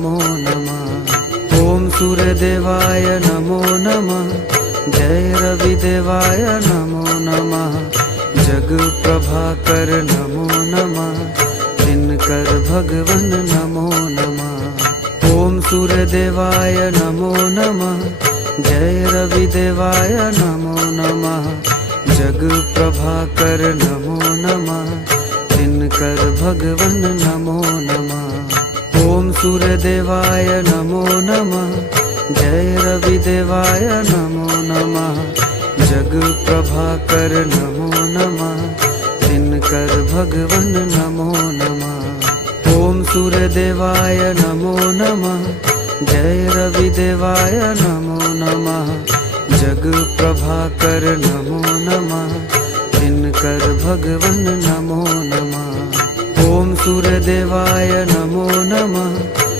नमो नमः। ओम सूर्यदेवाय नमो नमः। जय रविदेवाय नमो नमः। जग प्रभाकर नमो नमः। दिनकर भगवन नमो नमः। ओम सूर्यदेवाय नमो नमः। जय रविदेवाय नमो नमः। जग प्रभाकर नमो नमः। दिनकर भगवन नमो नमः। ओम सूर्यदेवाय नमो नमः। जय रविदेवाय नमो नमः। जग प्रभाकर नमो नमः। दिनकर भगवन नमो नमः। ओम सूर्यदेवाय नमो नमः। जय रविदेवाय नमो नमः। जग प्रभाकर नमो नमः। दिनकर भगवन नमो नमः। ओम सूर्यदेवाय नमो नमः।